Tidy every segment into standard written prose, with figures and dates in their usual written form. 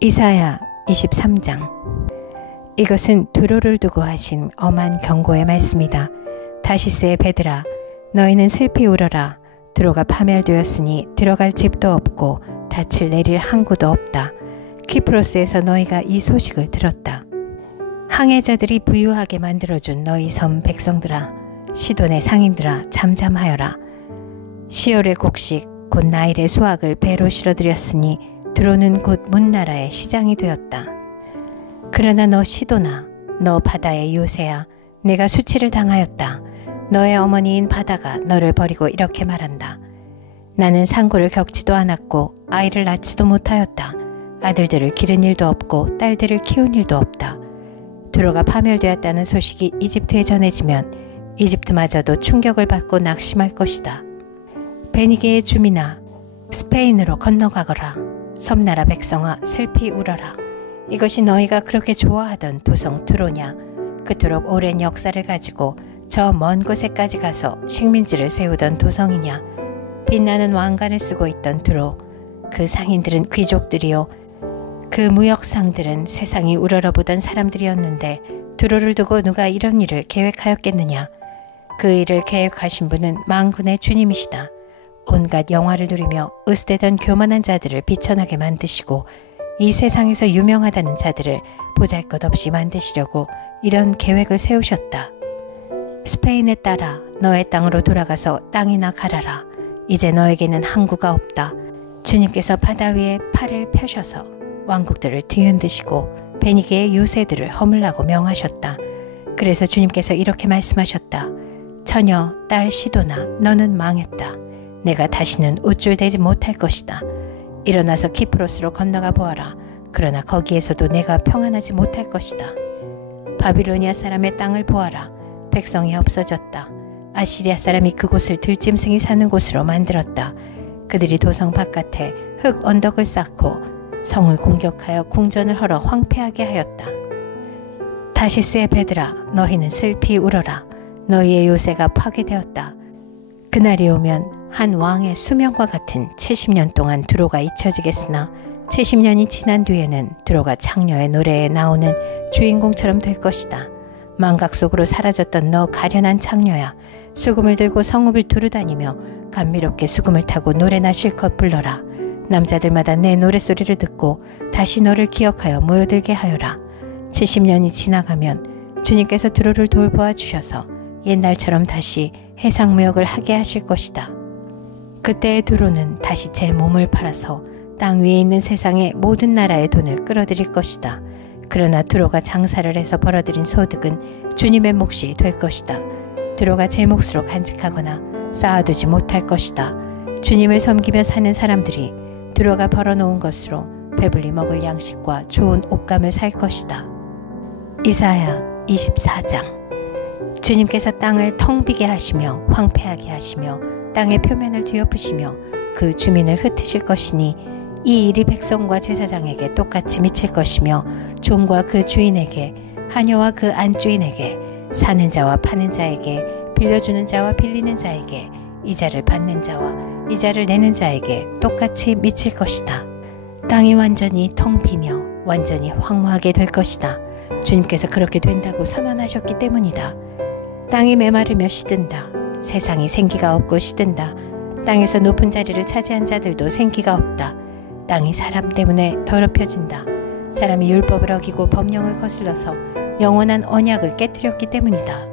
이사야 23장. 이것은 두로를 두고 하신 엄한 경고의 말씀이다. 다시스의 배들아, 너희는 슬피 울어라. 두로가 파멸되었으니 들어갈 집도 없고 닻을 내릴 항구도 없다. 키프로스에서 너희가 이 소식을 들었다. 항해자들이 부유하게 만들어준 너희 섬 백성들아, 시돈의 상인들아, 잠잠하여라. 시올의 곡식 곧 나일의 수확을 배로 실어들였으니 두로는 곧 문나라의 시장이 되었다. 그러나 너 시돈아, 너 바다의 요새야, 내가 수치를 당하였다. 너의 어머니인 바다가 너를 버리고 이렇게 말한다. 나는 상고를 겪지도 않았고 아이를 낳지도 못하였다. 아들들을 기른 일도 없고 딸들을 키운 일도 없다. 두로가 파멸되었다는 소식이 이집트에 전해지면 이집트마저도 충격을 받고 낙심할 것이다. 베니게의 주민아, 스페인으로 건너가거라. 섬나라 백성아, 슬피 울어라. 이것이 너희가 그렇게 좋아하던 도성 두로냐? 그토록 오랜 역사를 가지고 저 먼 곳에까지 가서 식민지를 세우던 도성이냐? 빛나는 왕관을 쓰고 있던 두로, 그 상인들은 귀족들이요, 그 무역상들은 세상이 우러러보던 사람들이었는데 두로를 두고 누가 이런 일을 계획하였겠느냐? 그 일을 계획하신 분은 만군의 주님이시다. 온갖 영화를 누리며 으스대던 교만한 자들을 비천하게 만드시고 이 세상에서 유명하다는 자들을 보잘것없이 만드시려고 이런 계획을 세우셨다. 스페인에 따라 너의 땅으로 돌아가서 땅이나 갈아라. 이제 너에게는 항구가 없다. 주님께서 바다 위에 팔을 펴셔서 왕국들을 뒤흔드시고 베니게의 요새들을 허물라고 명하셨다. 그래서 주님께서 이렇게 말씀하셨다. 처녀 딸 시도나, 너는 망했다. 내가 다시는 우쭐대지 못할 것이다. 일어나서 키프로스로 건너가 보아라. 그러나 거기에서도 내가 평안하지 못할 것이다. 바빌로니아 사람의 땅을 보아라. 백성이 없어졌다. 아시리아 사람이 그곳을 들짐승이 사는 곳으로 만들었다. 그들이 도성 바깥에 흙 언덕을 쌓고 성을 공격하여 궁전을 헐어 황폐하게 하였다. 다시스의 배들아, 너희는 슬피 울어라. 너희의 요새가 파괴되었다. 그날이 오면 한 왕의 수명과 같은 70년 동안 두로가 잊혀지겠으나 70년이 지난 뒤에는 두로가 창녀의 노래에 나오는 주인공처럼 될 것이다. 망각 속으로 사라졌던 너 가련한 창녀야, 수금을 들고 성읍을 두루다니며 감미롭게 수금을 타고 노래나 실컷 불러라. 남자들마다 내 노랫소리를 듣고 다시 너를 기억하여 모여들게 하여라. 70년이 지나가면 주님께서 두로를 돌보아 주셔서 옛날처럼 다시 해상무역을 하게 하실 것이다. 그때의 두로는 다시 제 몸을 팔아서 땅 위에 있는 세상의 모든 나라의 돈을 끌어들일 것이다. 그러나 두로가 장사를 해서 벌어들인 소득은 주님의 몫이 될 것이다. 두로가 제 몫으로 간직하거나 쌓아두지 못할 것이다. 주님을 섬기며 사는 사람들이 두로가 벌어놓은 것으로 배불리 먹을 양식과 좋은 옷감을 살 것이다. 이사야 24장. 주님께서 땅을 텅 비게 하시며 황폐하게 하시며 땅의 표면을 뒤엎으시며 그 주민을 흩으실 것이니 이 일이 백성과 제사장에게 똑같이 미칠 것이며 종과 그 주인에게, 하녀와 그 안주인에게, 사는 자와 파는 자에게, 빌려주는 자와 빌리는 자에게, 이자를 받는 자와 이자를 내는 자에게 똑같이 미칠 것이다. 땅이 완전히 텅 비며 완전히 황무하게 될 것이다. 주님께서 그렇게 된다고 선언하셨기 때문이다. 땅이 메마르며 시든다. 세상이 생기가 없고 시든다. 땅에서 높은 자리를 차지한 자들도 생기가 없다. 땅이 사람 때문에 더럽혀진다. 사람이 율법을 어기고 법령을 거슬러서 영원한 언약을 깨뜨렸기 때문이다.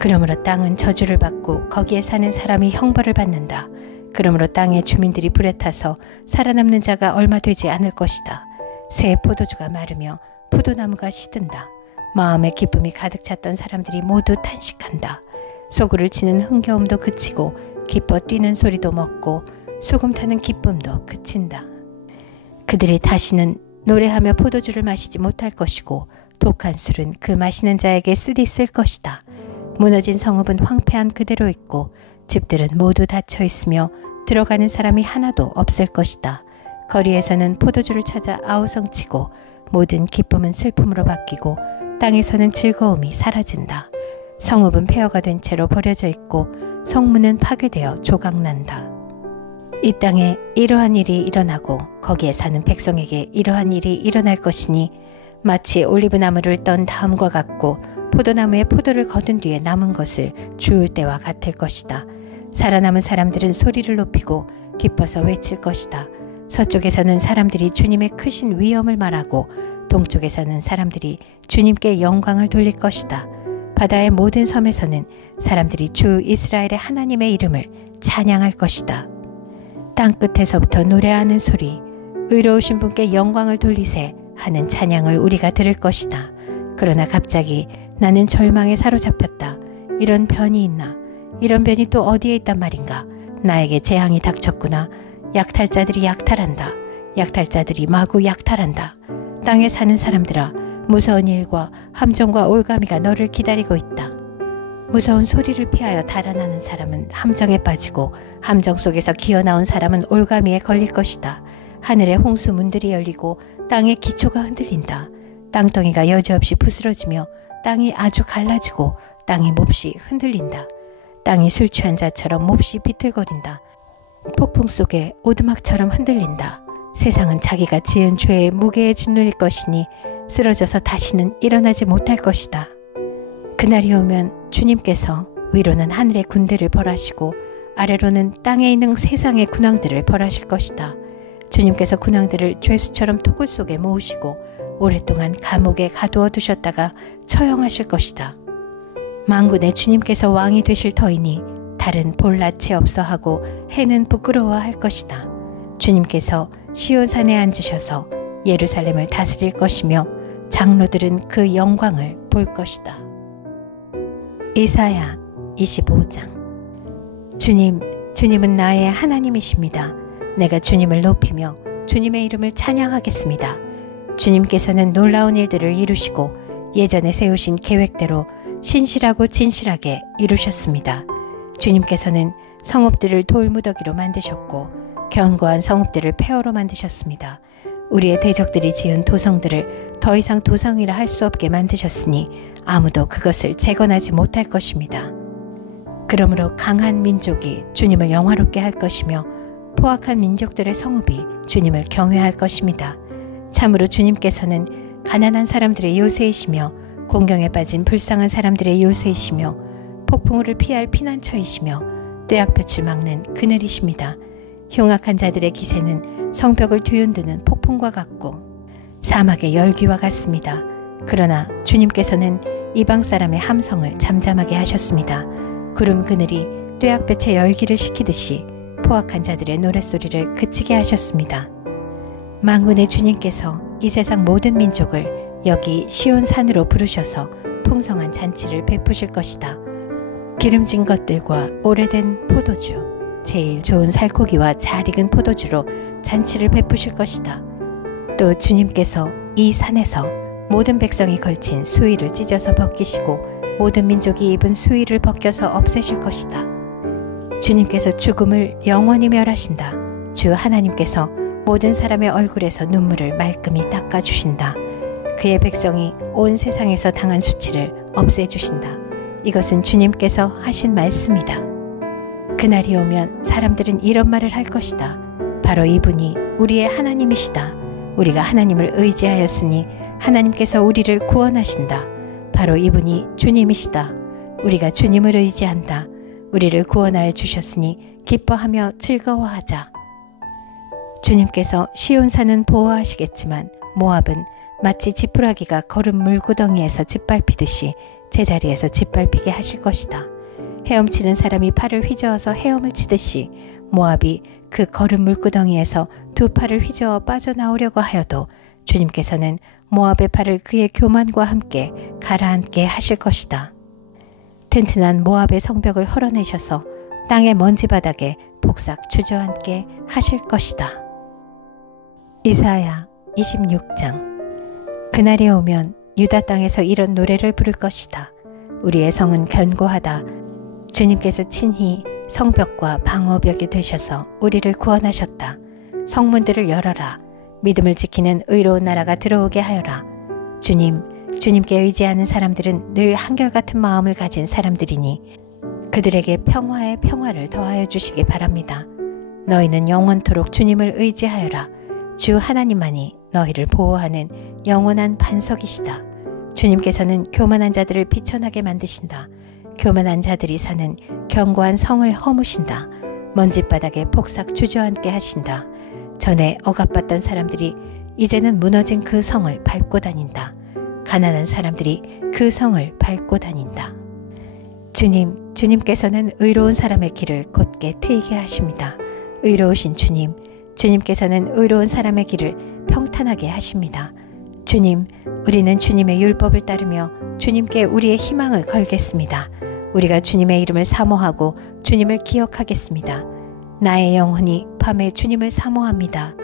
그러므로 땅은 저주를 받고 거기에 사는 사람이 형벌을 받는다. 그러므로 땅의 주민들이 불에 타서 살아남는 자가 얼마 되지 않을 것이다. 새 포도주가 마르며 포도나무가 시든다. 마음의 기쁨이 가득 찼던 사람들이 모두 탄식한다. 소구를 치는 흥겨움도 그치고 기뻐 뛰는 소리도 멎고 수금 타는 기쁨도 그친다. 그들이 다시는 노래하며 포도주를 마시지 못할 것이고 독한 술은 그 마시는 자에게 쓰디 쓸 것이다. 무너진 성읍은 황폐한 그대로 있고 집들은 모두 닫혀 있으며 들어가는 사람이 하나도 없을 것이다. 거리에서는 포도주를 찾아 아우성치고 모든 기쁨은 슬픔으로 바뀌고 땅에서는 즐거움이 사라진다. 성읍은 폐허가 된 채로 버려져 있고 성문은 파괴되어 조각난다. 이 땅에 이러한 일이 일어나고 거기에 사는 백성에게 이러한 일이 일어날 것이니 마치 올리브나무를 떤 다음과 같고 포도나무에 포도를 거둔 뒤에 남은 것을 주울 때와 같을 것이다. 살아남은 사람들은 소리를 높이고 기뻐서 외칠 것이다. 서쪽에서는 사람들이 주님의 크신 위엄을 말하고 동쪽에서는 사람들이 주님께 영광을 돌릴 것이다. 바다의 모든 섬에서는 사람들이 주 이스라엘의 하나님의 이름을 찬양할 것이다. 땅끝에서부터 노래하는 소리, 의로우신 분께 영광을 돌리세 하는 찬양을 우리가 들을 것이다. 그러나 갑자기 나는 절망에 사로잡혔다. 이런 변이 있나? 이런 변이 또 어디에 있단 말인가? 나에게 재앙이 닥쳤구나. 약탈자들이 약탈한다. 약탈자들이 마구 약탈한다. 땅에 사는 사람들아, 무서운 일과 함정과 올가미가 너를 기다리고 있다. 무서운 소리를 피하여 달아나는 사람은 함정에 빠지고 함정 속에서 기어나온 사람은 올가미에 걸릴 것이다. 하늘의 홍수 문들이 열리고 땅의 기초가 흔들린다. 땅덩이가 여지없이 부스러지며 땅이 아주 갈라지고 땅이 몹시 흔들린다. 땅이 술 취한 자처럼 몹시 비틀거린다. 폭풍 속에 오두막처럼 흔들린다. 세상은 자기가 지은 죄의 무게에 짓눌릴 것이니 쓰러져서 다시는 일어나지 못할 것이다. 그날이 오면 주님께서 위로는 하늘의 군대를 벌하시고 아래로는 땅에 있는 세상의 군왕들을 벌하실 것이다. 주님께서 군왕들을 죄수처럼 토굴 속에 모으시고 오랫동안 감옥에 가두어 두셨다가 처형하실 것이다. 만군의 주님께서 왕이 되실 터이니 달은 볼낯이 없어 하고 해는 부끄러워할 것이다. 주님께서 시온산에 앉으셔서 예루살렘을 다스릴 것이며 장로들은 그 영광을 볼 것이다. 이사야 25장. 주님은 나의 하나님이십니다. 내가 주님을 높이며 주님의 이름을 찬양하겠습니다. 주님께서는 놀라운 일들을 이루시고 예전에 세우신 계획대로 신실하고 진실하게 이루셨습니다. 주님께서는 성읍들을 돌무더기로 만드셨고 견고한 성읍들을 폐허로 만드셨습니다. 우리의 대적들이 지은 도성들을 더 이상 도성이라 할 수 없게 만드셨으니 아무도 그것을 재건하지 못할 것입니다. 그러므로 강한 민족이 주님을 영화롭게 할 것이며 포악한 민족들의 성읍이 주님을 경외할 것입니다. 참으로 주님께서는 가난한 사람들의 요새이시며 공경에 빠진 불쌍한 사람들의 요새이시며 폭풍우를 피할 피난처이시며 뙤약볕을 막는 그늘이십니다. 흉악한 자들의 기세는 성벽을 뒤흔드는 폭풍과 같고 사막의 열기와 같습니다. 그러나 주님께서는 이방 사람의 함성을 잠잠하게 하셨습니다. 구름 그늘이 뙤약볕의 열기를 식히듯이 포악한 자들의 노랫소리를 그치게 하셨습니다. 만군의 주님께서 이 세상 모든 민족을 여기 시온산으로 부르셔서 풍성한 잔치를 베푸실 것이다. 기름진 것들과 오래된 포도주, 제일 좋은 살코기와 잘 익은 포도주로 잔치를 베푸실 것이다. 또 주님께서 이 산에서 모든 백성이 걸친 수의를 찢어서 벗기시고 모든 민족이 입은 수의를 벗겨서 없애실 것이다. 주님께서 죽음을 영원히 멸하신다. 주 하나님께서 모든 사람의 얼굴에서 눈물을 말끔히 닦아주신다. 그의 백성이 온 세상에서 당한 수치를 없애주신다. 이것은 주님께서 하신 말씀이다. 그날이 오면 사람들은 이런 말을 할 것이다. 바로 이분이 우리의 하나님이시다. 우리가 하나님을 의지하였으니 하나님께서 우리를 구원하신다. 바로 이분이 주님이시다. 우리가 주님을 의지한다. 우리를 구원하여 주셨으니 기뻐하며 즐거워하자. 주님께서 시온산은 보호하시겠지만 모압은 마치 지푸라기가 거름 물구덩이에서 짓밟히듯이 제자리에서 짓밟히게 하실 것이다. 헤엄치는 사람이 팔을 휘저어서 헤엄을 치듯이 모압이 그 거름 물구덩이에서 두 팔을 휘저어 빠져나오려고 하여도 주님께서는 모압의 팔을 그의 교만과 함께 가라앉게 하실 것이다. 튼튼한 모압의 성벽을 헐어내셔서 땅의 먼지바닥에 복삭 주저앉게 하실 것이다. 이사야 26장. 그날이 오면 유다 땅에서 이런 노래를 부를 것이다. 우리의 성은 견고하다. 주님께서 친히 성벽과 방어벽이 되셔서 우리를 구원하셨다. 성문들을 열어라. 믿음을 지키는 의로운 나라가 들어오게 하여라. 주님께 의지하는 사람들은 늘 한결같은 마음을 가진 사람들이니 그들에게 평화의 평화를 더하여 주시기 바랍니다. 너희는 영원토록 주님을 의지하여라. 주 하나님만이 너희를 보호하는 영원한 반석이시다. 주님께서는 교만한 자들을 비천하게 만드신다. 교만한 자들이 사는 견고한 성을 허무신다. 먼지바닥에 폭삭 주저앉게 하신다. 전에 억압받던 사람들이 이제는 무너진 그 성을 밟고 다닌다. 가난한 사람들이 그 성을 밟고 다닌다. 주님께서는 의로운 사람의 길을 곧게 트이게 하십니다. 의로우신 주님께서는 의로운 사람의 길을 평탄하게 하십니다. 우리는 주님의 율법을 따르며 주님께 우리의 희망을 걸겠습니다. 우리가 주님의 이름을 사모하고 주님을 기억하겠습니다. 나의 영혼이 밤에 주님을 사모합니다.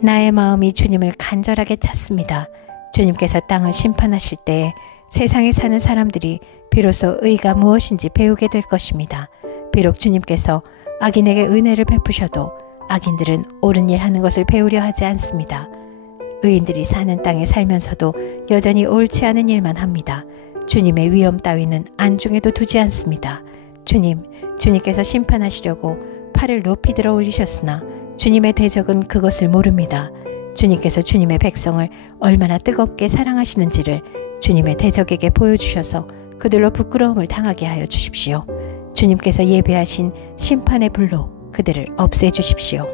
나의 마음이 주님을 간절하게 찾습니다. 주님께서 땅을 심판하실 때에 세상에 사는 사람들이 비로소 의가 무엇인지 배우게 될 것입니다. 비록 주님께서 악인에게 은혜를 베푸셔도 악인들은 옳은 일 하는 것을 배우려 하지 않습니다. 의인들이 사는 땅에 살면서도 여전히 옳지 않은 일만 합니다. 주님의 위엄 따위는 안중에도 두지 않습니다. 주님께서 심판하시려고 팔을 높이 들어 올리셨으나 주님의 대적은 그것을 모릅니다. 주님께서 주님의 백성을 얼마나 뜨겁게 사랑하시는지를 주님의 대적에게 보여주셔서 그들로 부끄러움을 당하게 하여 주십시오. 주님께서 예비하신 심판의 불로 그들을 없애주십시오.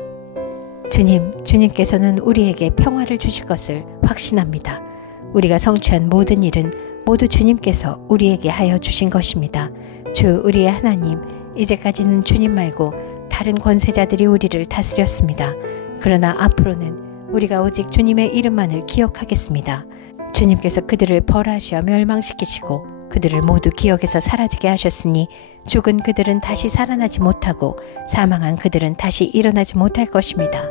주님께서는 우리에게 평화를 주실 것을 확신합니다. 우리가 성취한 모든 일은 모두 주님께서 우리에게 하여 주신 것입니다. 주 우리의 하나님, 이제까지는 주님 말고 다른 권세자들이 우리를 다스렸습니다. 그러나 앞으로는 우리가 오직 주님의 이름만을 기억하겠습니다. 주님께서 그들을 벌하시어 멸망시키시고 그들을 모두 기억에서 사라지게 하셨으니 죽은 그들은 다시 살아나지 못하고 사망한 그들은 다시 일어나지 못할 것입니다.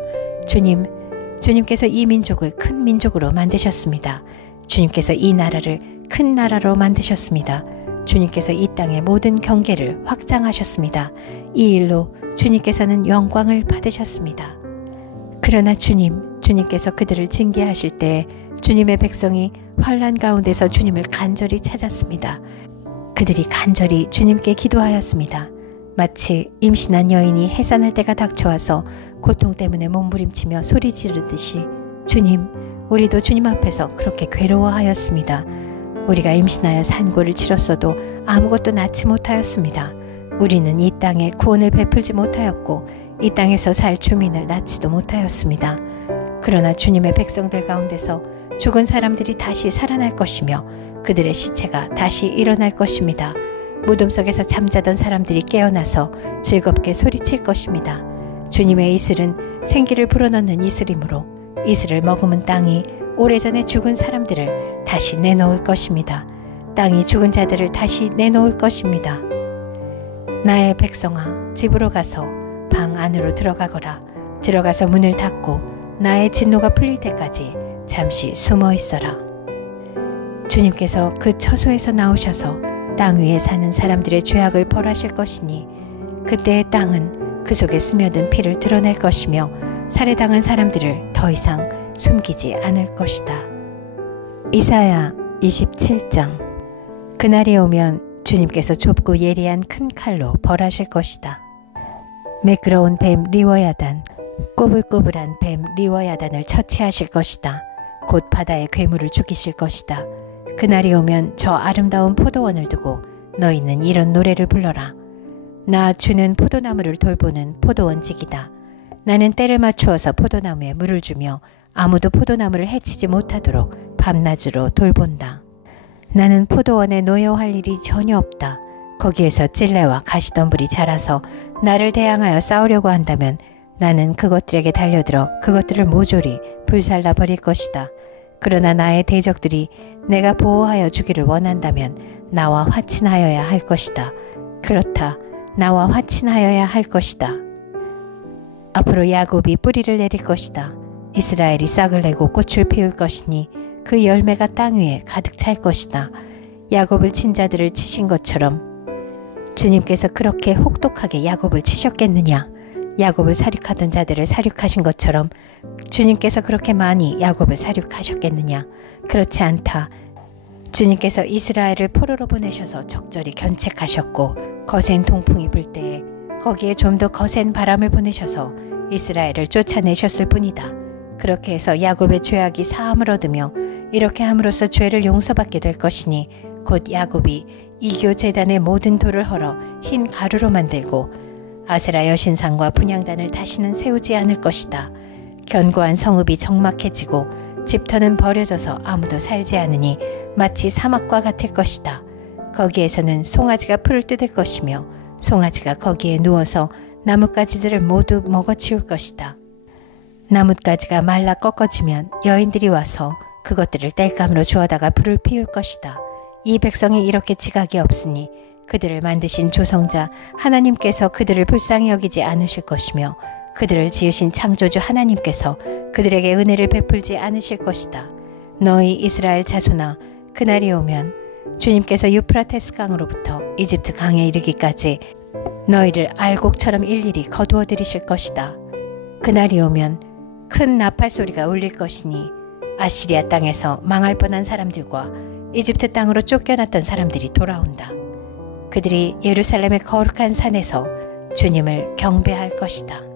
주님께서 이 민족을 큰 민족으로 만드셨습니다. 주님께서 이 나라를 큰 나라로 만드셨습니다. 주님께서 이 땅의 모든 경계를 확장하셨습니다. 이 일로 주님께서는 영광을 받으셨습니다. 그러나 주님께서 그들을 징계하실 때 주님의 백성이 환난 가운데서 주님을 간절히 찾았습니다. 그들이 간절히 주님께 기도하였습니다. 마치 임신한 여인이 해산할 때가 닥쳐와서 고통 때문에 몸부림치며 소리 지르듯이 우리도 주님 앞에서 그렇게 괴로워하였습니다. 우리가 임신하여 산고를 치렀어도 아무것도 낳지 못하였습니다. 우리는 이 땅에 구원을 베풀지 못하였고 이 땅에서 살 주민을 낳지도 못하였습니다. 그러나 주님의 백성들 가운데서 죽은 사람들이 다시 살아날 것이며 그들의 시체가 다시 일어날 것입니다. 무덤 속에서 잠자던 사람들이 깨어나서 즐겁게 소리칠 것입니다. 주님의 이슬은 생기를 불어넣는 이슬이므로 이슬을 머금은 땅이 오래전에 죽은 사람들을 다시 내놓을 것입니다. 땅이 죽은 자들을 다시 내놓을 것입니다. 나의 백성아, 집으로 가서 방 안으로 들어가서 문을 닫고 나의 진노가 풀릴 때까지 잠시 숨어 있어라. 주님께서 그 처소에서 나오셔서 땅 위에 사는 사람들의 죄악을 벌하실 것이니 그때의 땅은 그 속에 스며든 피를 드러낼 것이며 살해당한 사람들을 더 이상 숨기지 않을 것이다. 이사야 27장. 그날이 오면 주님께서 좁고 예리한 큰 칼로 벌하실 것이다. 매끄러운 뱀 리워야단, 꼬불꼬불한 뱀 리워야단을 처치하실 것이다. 곧 바다의 괴물을 죽이실 것이다. 그날이 오면 저 아름다운 포도원을 두고 너희는 이런 노래를 불러라. 나 주는 포도나무를 돌보는 포도원직이다. 나는 때를 맞추어서 포도나무에 물을 주며 아무도 포도나무를 해치지 못하도록 밤낮으로 돌본다. 나는 포도원에 노여워할 일이 전혀 없다. 거기에서 찔레와 가시덤불이 자라서 나를 대항하여 싸우려고 한다면 나는 그것들에게 달려들어 그것들을 모조리 불살라 버릴 것이다. 그러나 나의 대적들이 내가 보호하여 주기를 원한다면 나와 화친하여야 할 것이다. 그렇다. 나와 화친하여야 할 것이다. 앞으로 야곱이 뿌리를 내릴 것이다. 이스라엘이 싹을 내고 꽃을 피울 것이니 그 열매가 땅 위에 가득 찰 것이다. 야곱을 친 자들을 치신 것처럼 주님께서 그렇게 혹독하게 야곱을 치셨겠느냐? 야곱을 사륙하던 자들을 사륙하신 것처럼 주님께서 그렇게 많이 야곱을 사륙하셨겠느냐? 그렇지 않다. 주님께서 이스라엘을 포로로 보내셔서 적절히 견책하셨고 거센 동풍이 불 때에 거기에 좀 더 거센 바람을 보내셔서 이스라엘을 쫓아내셨을 뿐이다. 그렇게 해서 야곱의 죄악이 사함을 얻으며 이렇게 함으로써 죄를 용서받게 될 것이니 곧 야곱이 이교 제단의 모든 돌을 헐어 흰 가루로 만들고 아세라 여신상과 분향단을 다시는 세우지 않을 것이다. 견고한 성읍이 적막해지고 집터는 버려져서 아무도 살지 않으니 마치 사막과 같을 것이다. 거기에서는 송아지가 풀을 뜯을 것이며 송아지가 거기에 누워서 나뭇가지들을 모두 먹어치울 것이다. 나뭇가지가 말라 꺾어지면 여인들이 와서 그것들을 땔감으로 주워다가 불을 피울 것이다. 이 백성이 이렇게 지각이 없으니 그들을 만드신 조성자 하나님께서 그들을 불쌍히 여기지 않으실 것이며 그들을 지으신 창조주 하나님께서 그들에게 은혜를 베풀지 않으실 것이다. 너희 이스라엘 자손아, 그날이 오면 주님께서 유프라테스 강으로부터 이집트 강에 이르기까지 너희를 알곡처럼 일일이 거두어 들이실 것이다. 그날이 오면 큰 나팔 소리가 울릴 것이니 아시리아 땅에서 망할 뻔한 사람들과 이집트 땅으로 쫓겨났던 사람들이 돌아온다. 그들이 예루살렘의 거룩한 산에서 주님을 경배할 것이다.